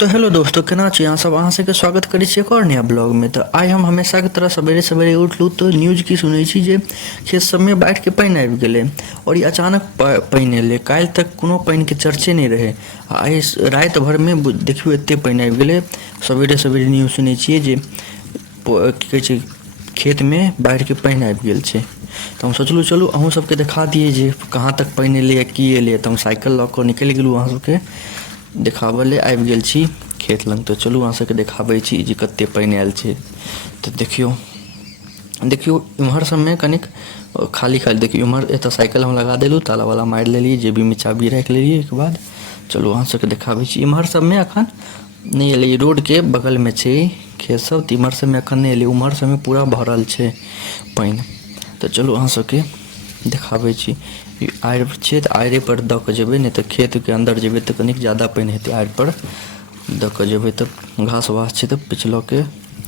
तो हेलो दोस्तों, केना छी अहाँ सब। अहाँ सबके स्वागत करै छी एक और नया ब्लॉग में। तो आइ हम हमेशा के तरह सवेरे सवेरे उठलू तो न्यूज की सुनै छी जे खेत सबमे बाढ़ि के पानि आबि गेलै और ई अचानक पानि एलै। काल्हि तक कोनो पानि के चर्चे नहि रहै, आइ राति भरमे देखियौ एते पानि आबि गेलै। सवेरे सवेरे न्यूज सुनै छियै जे की कहै छै खेतमे बाढ़िके पानि आबि गेल छै। तऽ हम सोचलहुँ चलू अहूँ सबके देखा दिए जे कहाँ तक पानि एलैए की एलैए। तऽ हम साइकिल लऽ कऽ निकलि गेलहुँ अहाँ सबके देखाबऽ लेल। आबि गेल छी खेत लग, तऽ चलू अहाँ सबके देखाबै छी जे कतेक पानि आयल छै। तऽ देखियौ इम्हर सबमे कनिक खाली देखियौ इम्हर। एतऽ साइकिल हम लगा देलहुँ, तालावाला मारि लेलियै, जेबीमे चाबी राखि लेलियै। एहिके बाद चलू अहाँ सबके देखाबै छी। इम्हर सबमे एखन नहि एलै, रोडके बगलमे छै खेत सब, तऽ इम्हर सबमे एखन नहि एलै। उम्हर सबमे पूरा भरल छै पानि। तऽ चलू अहाँ सबके देखाबै छी। ई आड़ि छै तऽ आड़िपर दऽ कऽ जेबै, नहि तऽ खेतके अन्दर जेबै तऽ कनिक जादा पानि हेतै। आड़िपर दऽ कऽ जेबै तऽ घास वास छै तऽ पिछलऽके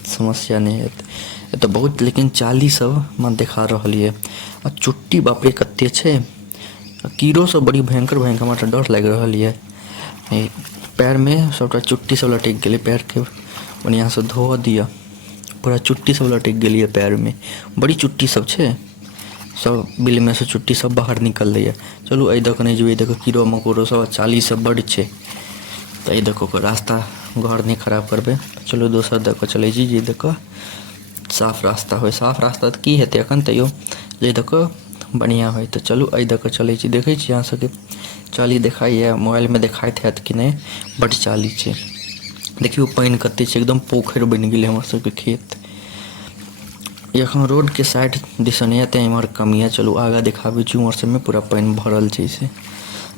समस्या नहि हेतै। एतऽ बहुत लेकिन चाली सब हमरा देखा रहल यऽ। आ चुट्टी बाप रे कतेक छै, कीड़ो सब बड़ी भयंकर भयंकर। हमरा तऽ डर लागि रहल यऽ। पएरमे सबटा चुट्टी सब लटकि गेलै। पएरके बढ़िआँसँ धोअ दिअ, पूरा चुट्टी सब लटकि गेलै यऽ पएरमे। बड़ी चुट्टी सब छै, सब बिलमे सँ चुट्टी सब बाहर निकललैए। चलू एहि दऽ कऽ नहि जेबै, एहि दऽ कऽ कीड़ो मकोड़ो सब चाली सब बड्ड छै। तऽ एहि दऽ कऽ रास्ता घर नहि खराब करबै। चलू दोसर दऽ कऽ चलै छी, जे दऽ कऽ साफ रास्ता होइ। साफ रास्ता तऽ की हेतै एखन, तैयो जे दऽ कऽ बढ़िआँ होइ। तऽ चलू एहि दऽ कऽ चलै छी। देखै छी अहाँ सबके चाली देखाइए, मोबाइलमे देखाइत हैत कि नहि, बड्ड चाली छै। देखियौ पानि कतेक छै, एकदम पोखरि बनि गेलै हमर सबके खेत। एखन रोडके साइड दिसन यऽ तेँ एम्हर कम यऽ। चलू आगाँ देखाबै छी, उम्हर सबमे पूरा पानि भरल छै से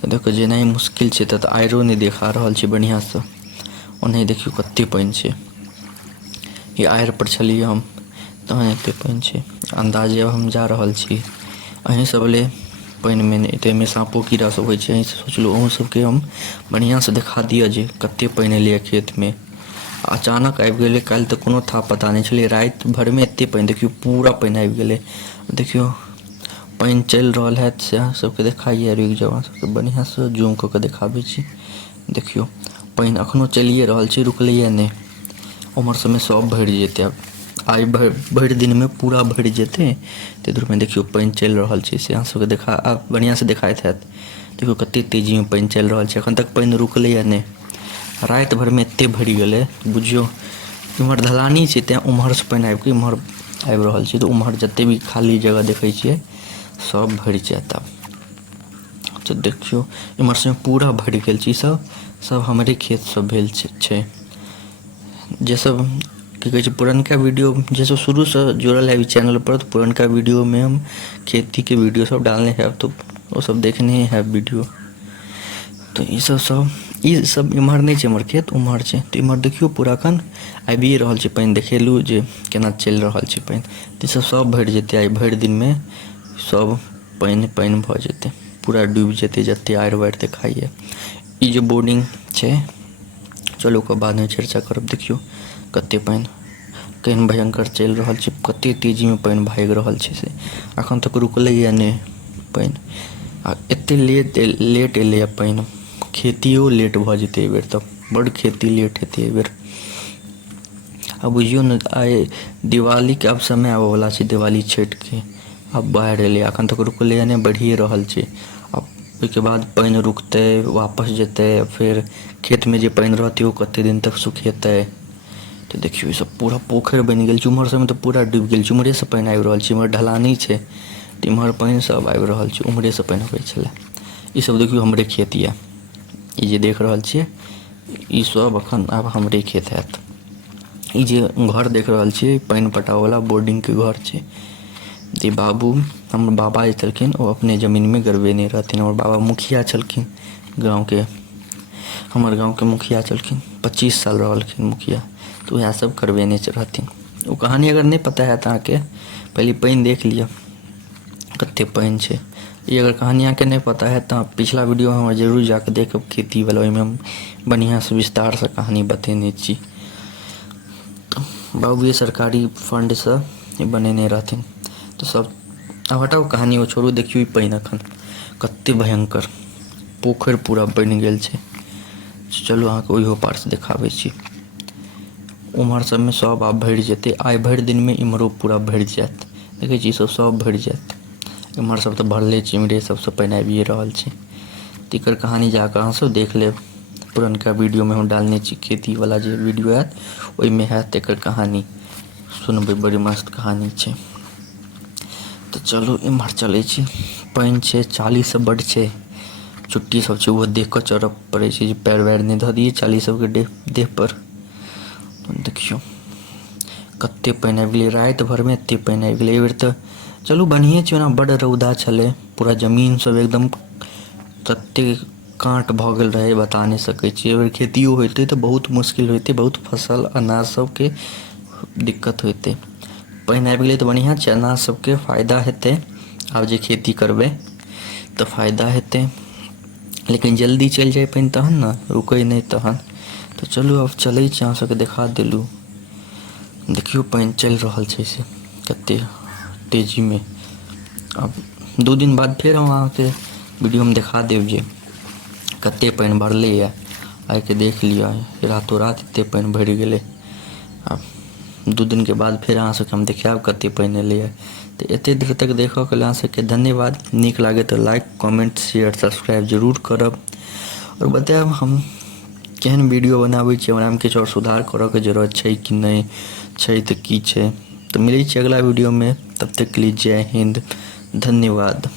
देखियौ। जेनाइ मुश्किल छै, तऽ आइरो नहि देखा रहल छै बढ़िआँसँ। ओनाहि देखियौ कतेक पानि छै। ई आड़िपर छलियै हम, तहन एतेक पानि छै। अन्दाजे अब हम जा रहल छी अहीँ सब ले पानिमे नहि, ताहिमे साँपो कीड़ा सब होइ छै। एहिसँ सोचलहुँ अहूँ सबके हम बढ़िआँसँ देखा दिअ जे कतेक पानि एलैए खेतमे। अचानक आबि गेलै, काल्हि तऽ कोनो था पता नहि छलै। राति भरिमे एतेक पानि, देखियौ पूरा पानि आबि गेलै। देखियौ पानि चलि रहल हैत से अहाँ सबके देखाइए। रुकि जाउ, अहाँ सबके बढ़िआँसँ जूम कऽ कऽ देखाबै छी। देखियौ पानि एखनहु चलिए रहल छै, रुकलैए नहि। उम्हर सबमे सब भरि जेतै आब। आइ भरि दिनमे पूरा भरि जेतै। ताहि दूरमे देखियौ पानि चलि रहल छै से अहाँ सबके आब बढ़िआँसँ देखाइत हैत। देखियौ कतेक तेजीमे पानि चलि रहल छै, एखन तक पानि रुकलैए नहि। राति भरिमे एतेक भरि गेलै बुझियौ। इम्हर ढलानी छै तेँ ओम्हरसँ पानि आबि कऽ इम्हर आबि रहल छै। तऽ ओम्हर जतेक भी खाली जगह देखै छियै सब भरि जायत आब। तऽ देखियौ एम्हर सबमे पूरा भरि गेल छै। ईसब सब हमरे खेत सब भेल छै। जे सब की कहै छै पुरनका वीडियो जे सब शुरूसँ जुड़ल है ई चैनलपर, तऽ पुरनका वीडियोमे हम खेतीके वीडियो सब डालने हैब, तऽ ओ सब देखने हैब वीडियो। तऽ ई सब इम्हर नहि छै हमर खेत, ओम्हर छै। तऽ इम्हर देखियौ पूरा एखन आबिए रहल छै पानि। देखेलहुँ जे केना चलि रहल छै पानि। तऽ ईसब सब भरि जेतै आइ भरि दिनमे। सब पानि भऽ जेतै, पूरा डूबि जेतै जतेक आड़ि बाड़ि देखाइए। ई जे बोर्डिंग छै, चलू ओकर बादमे चर्चा करब। देखियौ कतेक पानि केहन भयङ्कर चलि रहल छै, कतेक तेजीमे पानि भागि रहल छै से। एखन तक रुकलैए नहि पानि। आ एतेक लेट एलैए पानि, खेतियो लेट भऽ जेतै एहिबेर। तऽ बड्ड खेती लेट हेतै एहिबेर। आ बुझियौ ने आइ दिवालीके आब समय आबऽवला छै, दिवाली छठिके। आब बाढ़ि एलै, एखन तक रुकलैए नहि, बढ़िए रहल छै। आब ओहिके बाद पानि रुकतै, वापस जेतै। फेर खेतमे जे पानि रहतै ओ कतेक दिन तक सुखेतै। तऽ देखियौ ईसब पूरा पोखरि बनि गेल छै। ओम्हर सबमे तऽ पूरा डूबि गेल छै, ओम्हरेसँ पानि आबि रहल छै। एम्हर ढलानी छै तऽ एम्हर पानि सब आबि रहल छै, ओम्हरेसँ पानि होइ छलै। ईसब देखियौ हमरे खेत यऽ, ई जे देख रहल छियै ईसब एखन आब हमरे खेत हैत। ई जे घर देख रहल छियै पानि पटाबऽवला बोर्डिंगके घर छै। ई बाबू हमर बाबा जे छलखिन ओ अपने ज़मीनमे गड़बेने रहथिन। हमर बाबा मुखिया छलखिन गाँवके, हमर गाँवके मुखिया छलखिन। 25 साल रहलखिन मुखिया, तऽ वएह सब करबेने रहथिन। ओ कहानी अगर नहि पता हैत अहाँके, पहिले पानि देख लिअ कतेक पानि छै। ई अगर कहानी अहाँके नहि पता हैत तऽ पिछला वीडियो हमर जरूर जाकऽ देखब खेतीवला। ओहिमे हम बढ़िआँसँ विस्तारसँ कहानी बतेने छी। बाबुए सरकारी फण्डसँ बनेने रहथिन। तऽ सब आब हटाउ कहानी, ओ छोड़ू। देखियौ ई पानि एखन कतेक भयङ्कर, पोखरि पूरा बनि गेल छै। चलू अहाँके ओहो पार से देखाबै छी। उम्हर सबमे सब आब भरि जेतै, आइ भरि दिनमे इम्हरो पूरा भरि जायत। देखै छी सब भरि जायत। इम्हर सब तऽ भरले छै, इम्हरे सबसँ पानि आबिए रहल छै। एकर कहानी जाकऽ अहाँ सब देख लेब, पुरनका वीडियोमे हम डालने छी, खेतीवला जे वीडियो आयत ओहिमे हैत एकर कहानी, सुनबै, बड़ी मस्त कहानी छै। तऽ चलू इम्हर चलै छी। पानि छै, चाली सब बड्ड छै, चुट्टी सब छै, ओहो देख कऽ चढ़ऽ पड़ै छै जे पैर वैर नहि धऽ दियै चाली सबके देह पर। देखियौ कते पानि आबि गेलै, राति भरिमे एते पानि आबि गेलै। एहि बेर तऽ चलू बढ़िएँ छै, ओना बड्ड रौदा छलै, पूरा जमीन सब एकदम तते काँट भऽ गेल रहै बता नहि सकै छी। एहि बेर खेतियो होइतै तऽ बहुत मुश्किल होइतै, बहुत फसल अनाज सबके दिक्कत होइतै। पानि आबि गेलै तऽ बढ़िआँ छै, अनाज सबके फायदा हेतै। आब जे खेती करबै तऽ फायदा हेतै, लेकिन जल्दी चलि जाइ पानि तहन ने, रुकै नहि तहन। तऽ चलू आब चलै छी, अहाँ सबके देखा देलहुँ। देखियौ पानि चलि रहल छै से कते तेजीमे। आब 2 दिन बाद फेर हम अहाँके वीडियोमे देखा देब जे कते पानि भरलैए। आइके देख लिअ, रातो रात एतेक पानि भरि गेलै। आब 2 दिनके बाद फेर अहाँ सबके हम देखायब कते पानि एलैए। तऽ एतेक देर तक देखऽके लेल अहाँ सबके धन्यवाद। नीक लागै तऽ लाइक, कमेंट, शेयर, सब्सक्राइब जरूर करब, आओर बतायब हम केहन वीडियो बनाबै छी, हमरामे किछु आओर सुधार करऽके जरूरत छै कि नहि छै, तऽ की छै। तऽ मिलै छी अगिला वीडियोमे, तब तक के लिए जय हिंद, धन्यवाद।